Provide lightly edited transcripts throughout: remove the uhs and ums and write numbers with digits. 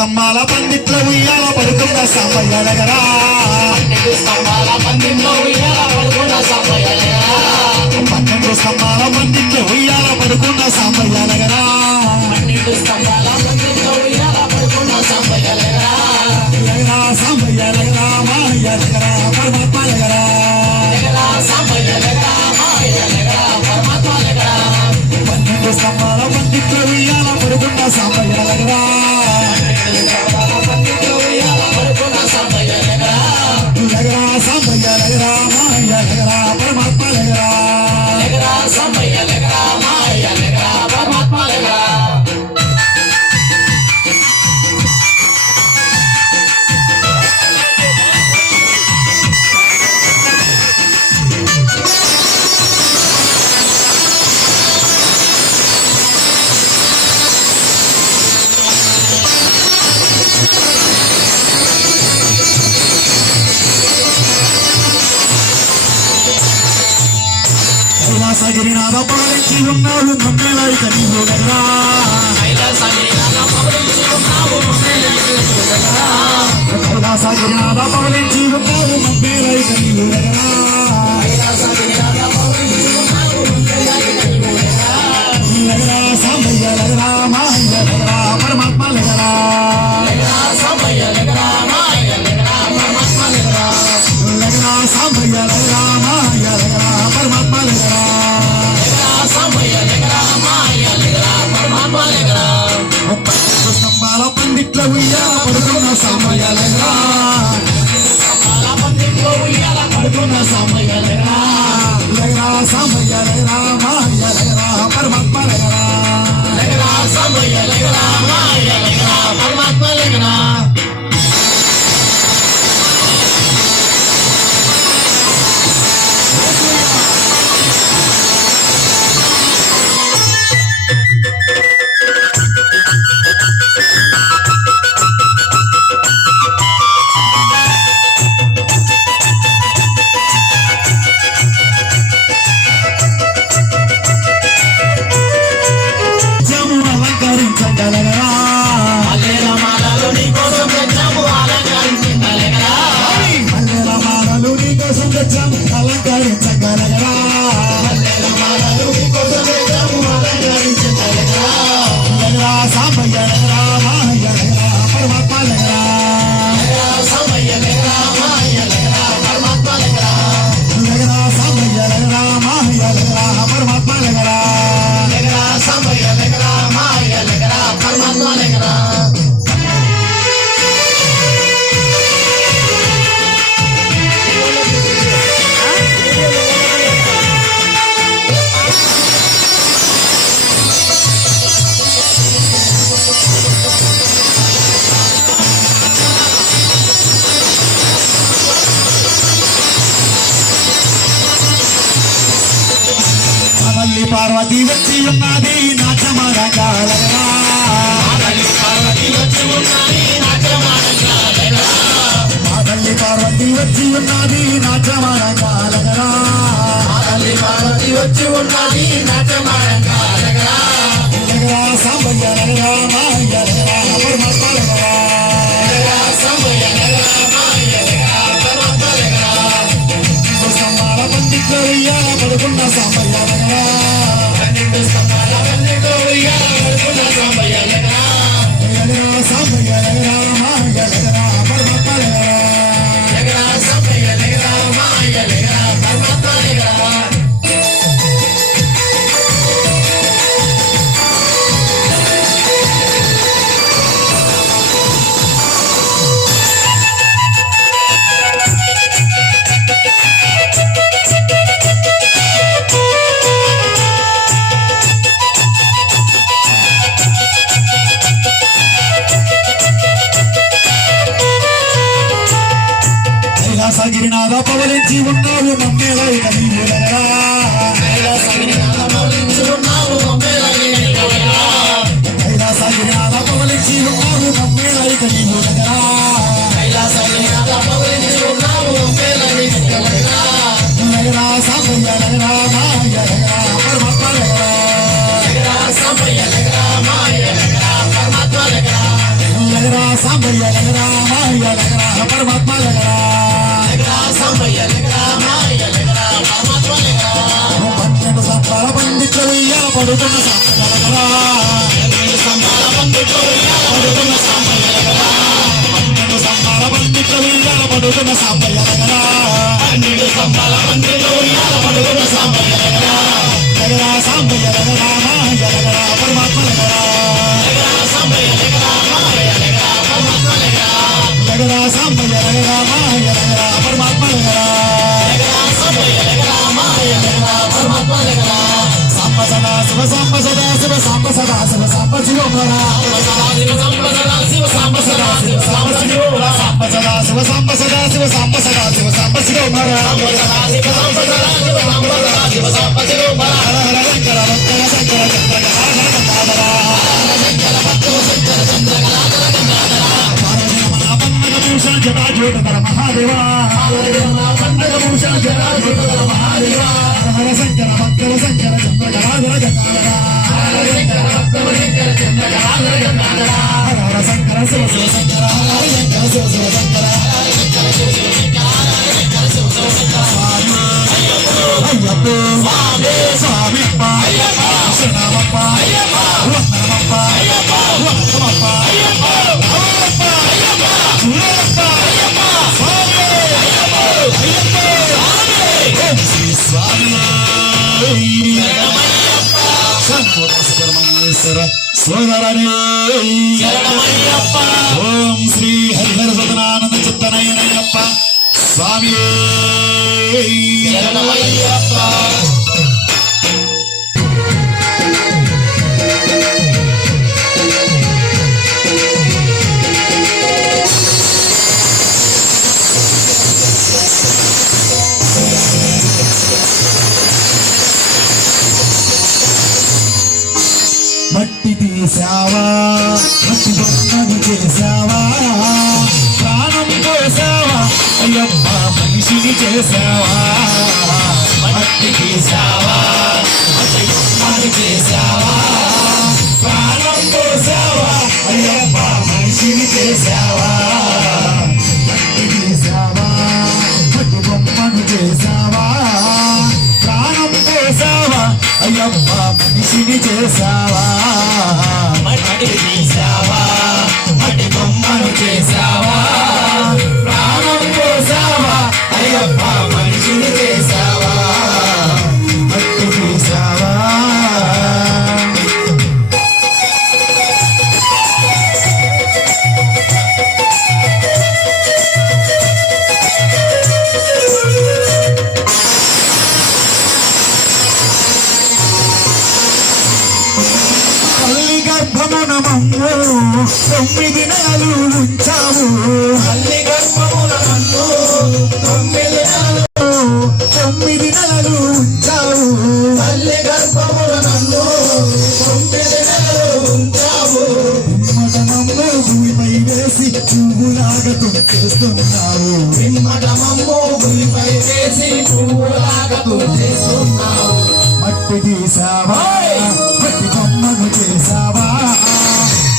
స్తంభాల పందిట్లో ఉయ్యాల పడుకున్న సాంబయ్య దగ్గర 12 స్తంభాల పందిట్లో ఉయ్యాల పడుకున్న సాంబయ్య దగ్గర 12 స్తంభాల పందిట్లో ఉయ్యాల పడుకున్న సాంబయ్య దగ్గర 12 స్తంభాల పందిట్లో ఉయ్యాల పడుకున్న సాంబయ్య దగ్గర సాంబయ్య దగ్గర మాయ్య దగ్గర పరమాత్మ దగ్గర సాంబయ్య దగ్గర మాయ్య దగ్గర పరమాత్మ దగ్గర 12 స్తంభాల పందిట్లో ఉయ్యాల పడుకున్న సాంబయ్య దగ్గర సాంబయ్య దగ్గర మాయ్య దగ్గర పరమాత్మ దగ్గర సాంబయ్య దగ్గర మాయ్య దగ్గర పరమాత్మ దగ్గర కైలాసగిరినాథ పవలించి ఉన్నావు మమ్మేలాయిక నీవు గదరా కైలాసగిరినాథ పవలించి ఉన్నావు మమ్మేలాయిక నీవు గదరా సాంబయ్య దగ్గర మాయ్య దగ్గర పరమాత్మ దగ్గర సాంబయ్య దగ్గర మాయ్య దగ్గర పరమాత్మ దగ్గర సాంబయ్య దగ్గర మాయ్య దగ్గర పరమాత్మ దగ్గర సాంబయ్య దగ్గర మాయ్య దగ్గర పరమాత్మ దగ్గర 12 స్తంభాల పందిట్లో ఉయ్యాల పడుకున్న సాంబయ్య దగ్గర పడుకున్న సాంబయ్య దగ్గర సాంబయ్య దగ్గర మాయ్య దగ్గర పరమాత్మ దగ్గర సాంబయ్య దగ్గర మాయ్య దగ్గర పరమాత్మ దగ్గర పార్వతి వచ్చి ఉన్నది నాట్యమాడంగా పార్వతి వచ్చి ఉన్నది నాట్యమాడంగా పార్వతి వచ్చి ఉన్నది నాట్యమాడంగా పార్వతి వచ్చి ఉన్నది నాట్యమాడంగా సాంబయ్య దగ్గర మాయ్య దగ్గర పరమాత్మ దగ్గర సాంబయ్య దగ్గర మాయ్య దగ్గర పరమాత్మ దగ్గర స్తంభాల పందిట్లో ఉయ్యాల పడుకున్న సాంబయ్య దగ్గర 12 స్తంభాల పందిట్లో ఉయ్యాల పడుకున్న సాంబయ్య దగ్గర సాంబయ్య దగ్గర మాయ్య దగ్గర పరమాత్మ దగ్గర సాంబయ్య దగ్గర మాయ్య దగ్గర పరమాత్మ దగ్గర పడుకున్న సాంబయ్యలగరా స్తంభాల పందిట్లో పడుకున్న సాంబయ్యలగరా స్తంభాల పందిట్లో ఉయ్యాల పడుకున్న సాంబయ్యలగరా పన్నెండు స్తంభాల పందిట్లో పడుకున్న సాంబయ్యలగరా లగరా సాంబయ్యలగరా మాయలగరా పరమాత్మలగరా లగరా సాంబయ్యలగరా మాయలగరా పరమాత్మలగరా లగరా సాంబయ్యలగరా మాయలగరా పరమాత్మలగరా లగరా సాంబయ్యలగరా మాయలగరా పరమాత్మలగరా సాంబ సదా శివ సాంబ సదా శివ సాంబ సదా శివ సాంబ శివోమరా శివ సాంబ సదా శివ సాంబ శివోమరా సాంబ సదా శివ సాంబ సదా శివ సాంబ సదా శివ సాంబ శివోమరా శివ సాంబ శివోమరా హర హర శంకర భక్తర శంకర చంద్రకళా గణాధర పండగభూషణ జటాజూటధర మహాదేవా పండగభూషణ జటాజూటధర మహాదేవా హర హర శంకర భక్తర శంకర చంద్రకళాధర గణాధర హర హర శంకర శివ శివ శంకర హర హర శంకర శివ శివ శంకర అయ్యప్ప స్వామియప్ప శరణమప్ప వందనమప్ప వందనమప్ప అయ్యప్ప ఓం శ్రీ స్వామి సుబ్రహ్మణ్యేశ్వర సోదరనే ఓం శ్రీ హరిహర సదనానంద చిత్తనయనయ్యప్ప స్వామి శరణమయ్యప్ప మట్టి తీసావా మట్టి బొమ్మను చేసావా ప్రాణం పోసావా అయ్యప్ప మనిషిని చేసావా మట్టి తీసావా మట్టి బొమ్మను చేసావా ప్రాణం పోసావా అయ్యప్ప మనిషిని చేసావా మట్టి తీసావా మట్టి బొమ్మను చేసావా ప్రాణం పోసావా అయ్యప్ప మనిషిని చేసావా మట్టి తీసావా మట్టి బొమ్మను చేసావా ప్రాణం పోసావా అయ్యప్ప మనిషిని చేసావా మట్టి తీసావా తల్లి గర్భమున మమ్ము 9 నెలలు ఉంచావు తల్లి గర్భమున నన్ను 9 నెలలు 9 నెలలు ఉంచావు తల్లి గర్భమున నన్ను 9 నెలలు ఉంచావు మమ్మ భూమిపై వేసి పువ్వులాగా తుంచేస్తున్నావు మమ్ము భూమిపై వేసి పువ్వులాగా తుంచేస్తున్నావు మట్టి తీసావా మట్టి బొమ్మను చేసావా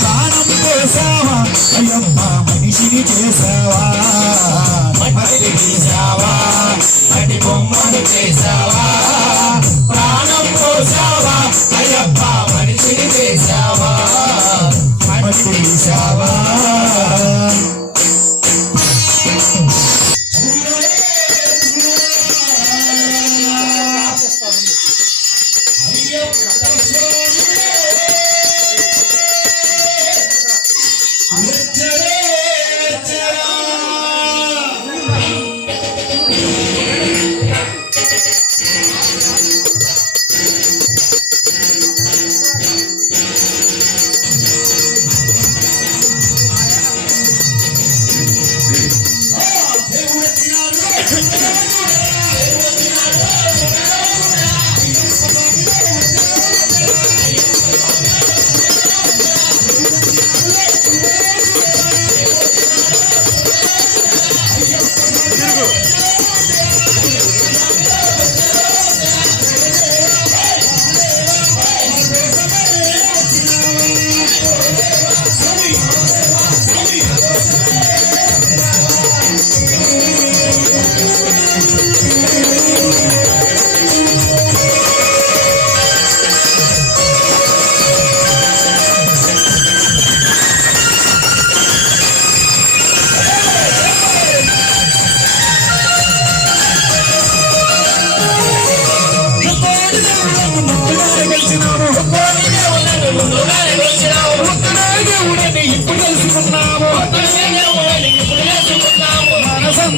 ప్రాణం పోసావా అయ్యప్ప మనిషిని చేసావా మట్టి తీసావా మట్టి బొమ్మను చేసావా ప్రాణం పోసావా అయ్యప్ప మనిషిని చేసావా మట్టి తీసావా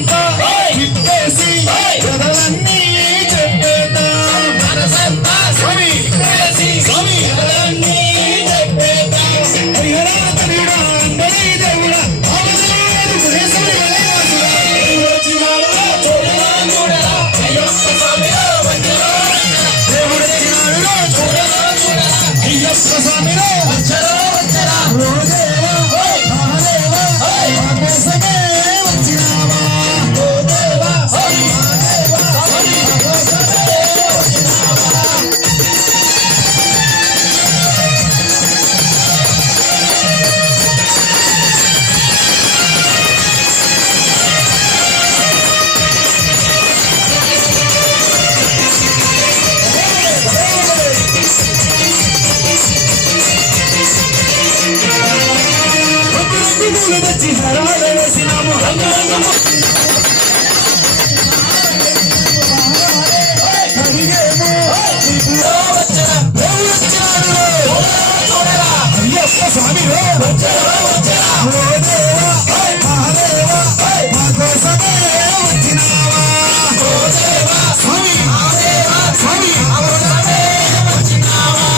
మనసంతా తిప్పేసి కథలన్నీ చెప్పేద్దాం. మనసంతా స్వామి చేసి స్వామి కథలన్నీ చెప్పేద్దాం. హరిహరా తనయుడా అందరి దేవుడా ఆవదనాడు గుణేశ్వరి వలయవాసుడా. వచ్చినాడురా చూడరా చూడరా అయ్యప్ప స్వామిలో వచ్చరా దేవుడొచ్చినాడురా చూడరా చూడరా అయ్యప్ప స్వామిలో వచ్చరా వచ్చరా ఓ దేవా మహాదేవా మా కోసమే వచ్చినావా. ఓ దేవా స్వామి మహాదేవా స్వామి కోసమే వచ్చినావా. రంగు పూలు తెచ్చి హరాలు వేసినాము. కడిగేమో నీకు వచ్చరా దేవుడొచ్చినాడు. చూడరా అయ్యప్ప స్వామిలో వచ్చరా వచ్చరా ఓ దేవా మహాదేవా మా కోసమే వచ్చినావా. ఓ దేవా స్వామి మహాదేవా స్వామి కోసమే వచ్చినావా.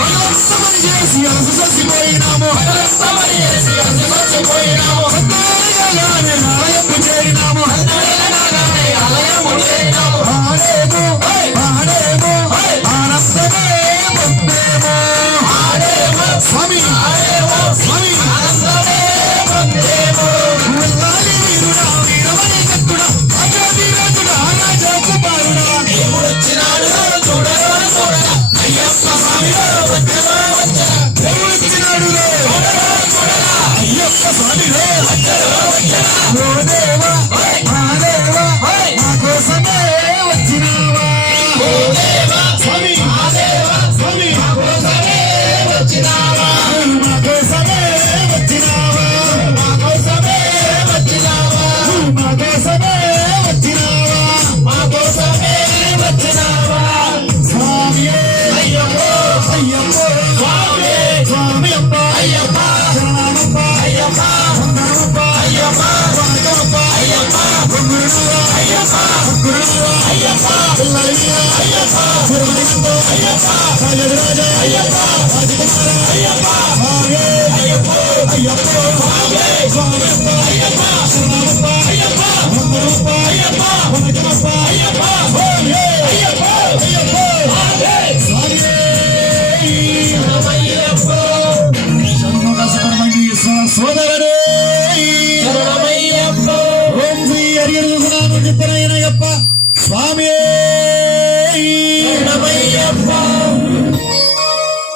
భగవంతమని చేసి అలససిపోయినాము. సమరి చేసి అసమర్చిపోయినాము. సత్తారిగానే నాయకు చేరినాము. నాగానే ఆలయము చేరినాము. ఆడేమో ఆడేమో ఆనందమే పొందేమో. ఆడేమో స్వామి ఆడేమో స్వామి ఆనందమే పొందేమో. వెళ్ళాలి వీరుడా వీరమణి కట్టుడా రాజాది రాజుడా రాజా కుమారుడా. దేవుడొచ్చినాడు చూడరా చూడరా అయ్యప్ప స్వామిలో వచ్చరా వచ్చరా దేవుడొచ్చినాడులే అయ్యప్ప స్వామిలో వచ్చరా వచ్చరా ఓ దేవా మహాదేవా మా కోసమే వచ్చినావా. ఓ దేవా స్వామి మహాదేవా స్వామి కోసమే వచ్చినావా. మా కోసమే వచ్చినావా. మా కోసమే వచ్చినావా. మా కోసమే వచ్చినావా. మా కోసమే వచ్చినావా. స్వామియే అయ్యప్పో అయ్యప్పో స్వామి స్వామియప్ప అయ్యప్ప శరణమప్ప అయ్యప్ప వందనమప్ప అయ్యప్ప స్వాగమప్ప అయ్యప్ప గురునాథ అయ్యప్ప గురునాథ అయ్యప్ప పిల్లల మీద అయ్యప్ప శివలింగంతో అయ్యప్ప రాజరాజ అయ్యప్ప రాజకుమార అయ్యప్ప స్వామి అయ్యప్పో అయ్యప్ప స్వామి స్వామియప్ప అయ్యప్ప శరణమప్ప అయ్యప్ప వందనమప్ప అయ్యప్ప వందనమప్ప అయ్యప్ప